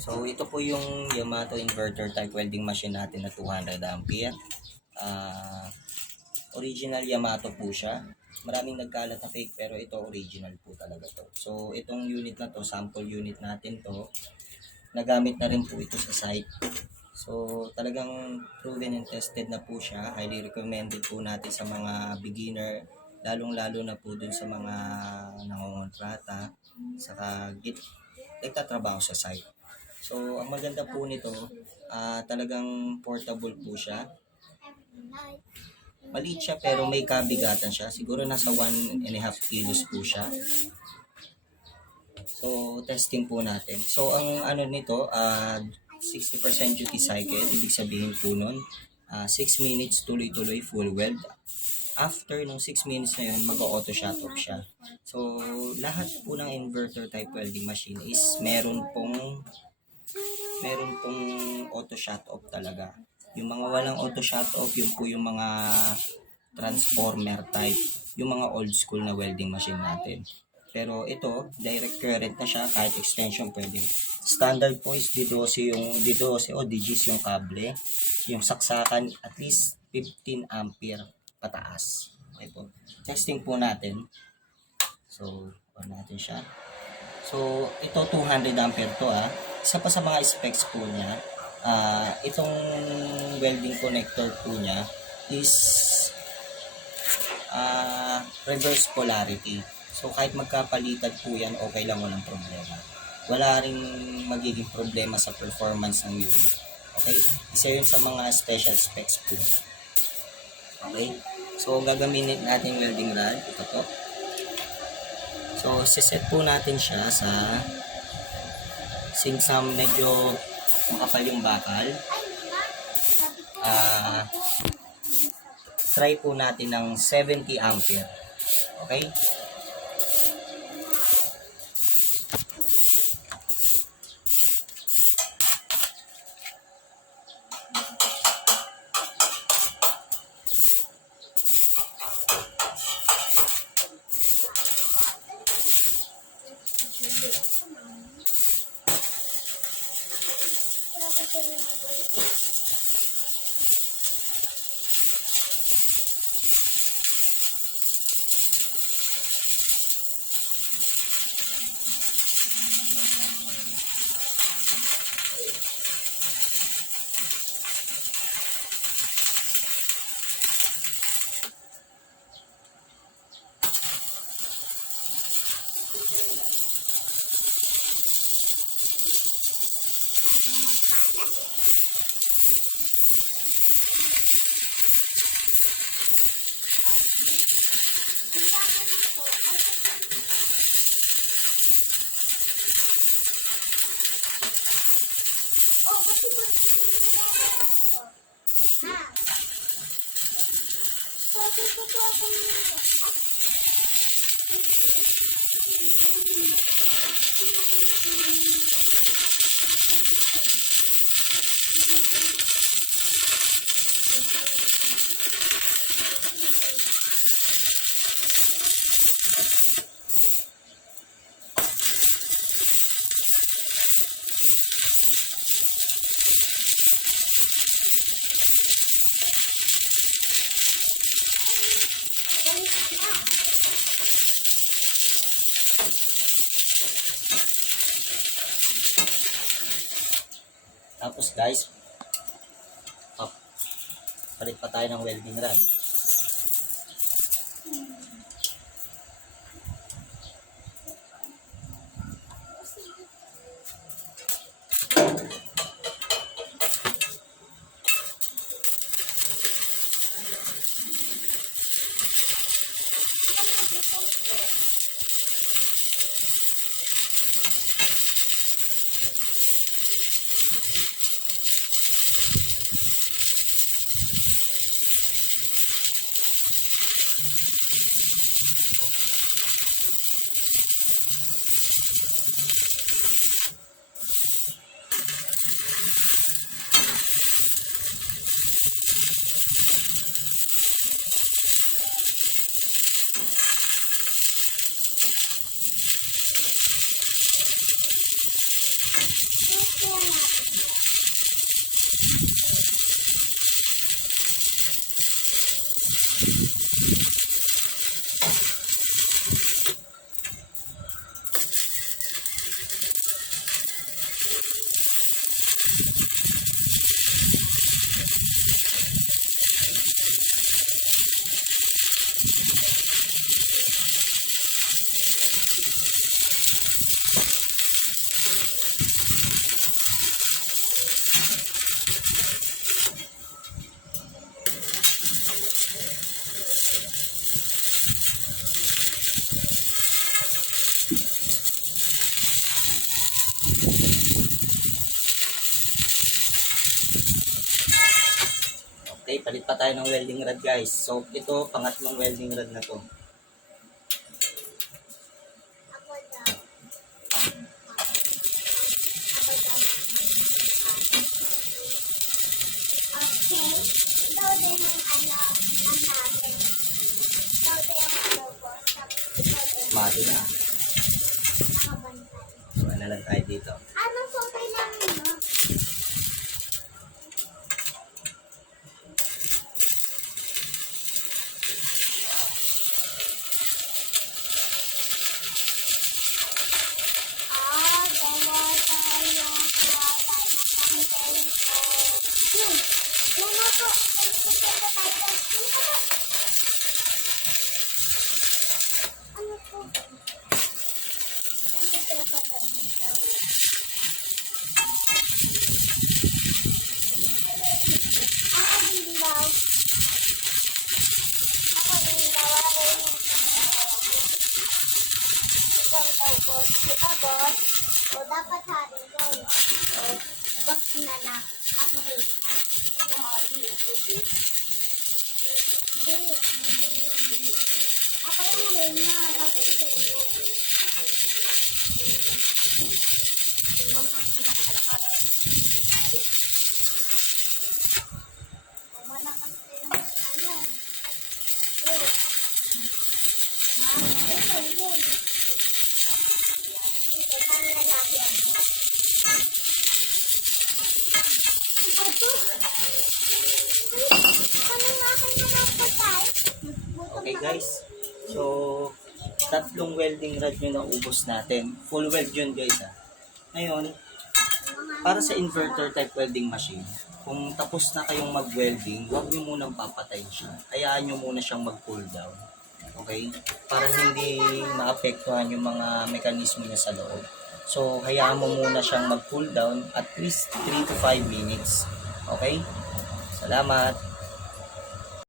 So ito po yung Yamato inverter type welding machine natin na 200 ampere. Original Yamato po siya. Maraming nagkalat na fake pero ito original po talaga to. So itong unit na to, sample unit natin to, nagamit na rin po ito sa site. So talagang proven and tested na po siya. Highly recommended po natin sa mga beginner, lalong-lalo na po dun sa mga nangongontrata, saka nagtatrabaho sa site. So, ang maganda po nito, talagang portable po siya. Maliit siya pero may kabigatan siya. Siguro nasa 1.5 kilos po siya. So, testing po natin. So, ang ano nito, 60% duty cycle. Ibig sabihin po nun, 6 minutes tuloy-tuloy full weld. After nung 6 minutes na yun, mag-auto shut off siya. So, lahat po ng inverter type welding machine is meron pong auto shut off talaga. Yung mga walang auto shut off, yun po yung mga transformer type, yung mga old school na welding machine natin. Pero ito, direct current na siya, kahit extension pwede. Standard po is D12 o DGs yung kable. Yung saksakan at least 15 ampere pataas. Okay po. Testing po natin. So, on natin siya. So, ito 200 ampere to Isa pa sa mga specs po niya, itong welding connector po niya is reverse polarity. So, kahit magkapalitan po yan, okay lang, walang problema. Wala ring magiging problema sa performance ng unit. Okay? Isa yun sa mga special specs po niya. Okay? So, gagamitin natin welding rod. Ito po. So, siset po natin siya sa since medyo makapal yung bakal. Try po natin ng 70 ampere. Okay? Tapos guys, palit pa tayo ng welding rod. Okay, palit pa tayo ng welding rod guys. So, ito, pangatlong welding rod na to. Mado na. Wala lang tayo dito. Ano po kailangan mo? Gawa tayo ng tempo. Yun. Yan na po. Tempo tayo. Ano po? Tempo pa ba? Ako din daw. Ako din daw. Ako yung ikaw daw, boss. Diba, boss? O, dapat hari yun. O, boss na na. Ako rin. Hindi. Ako yung rin na. Bakit ito yun? Malakas yung ano. Yun. Ito, yun. Ito, paano lalaki mo? Ito. Paano nga kayo naman patay? Okay guys. So, tatlong welding rod yung naubos natin. Full weld yun guys ha. Ngayon, para sa inverter type welding machine, kung tapos na kayong mag-welding, huwag nyo munang papatayin siya. Hayaan nyo muna siyang mag-cool down. Okay? Para hindi maapektuhan yung mga mekanismo niya sa loob. So, hayaan mo muna siyang mag-cool down at least 3 to 5 minutes. Okay? Salamat!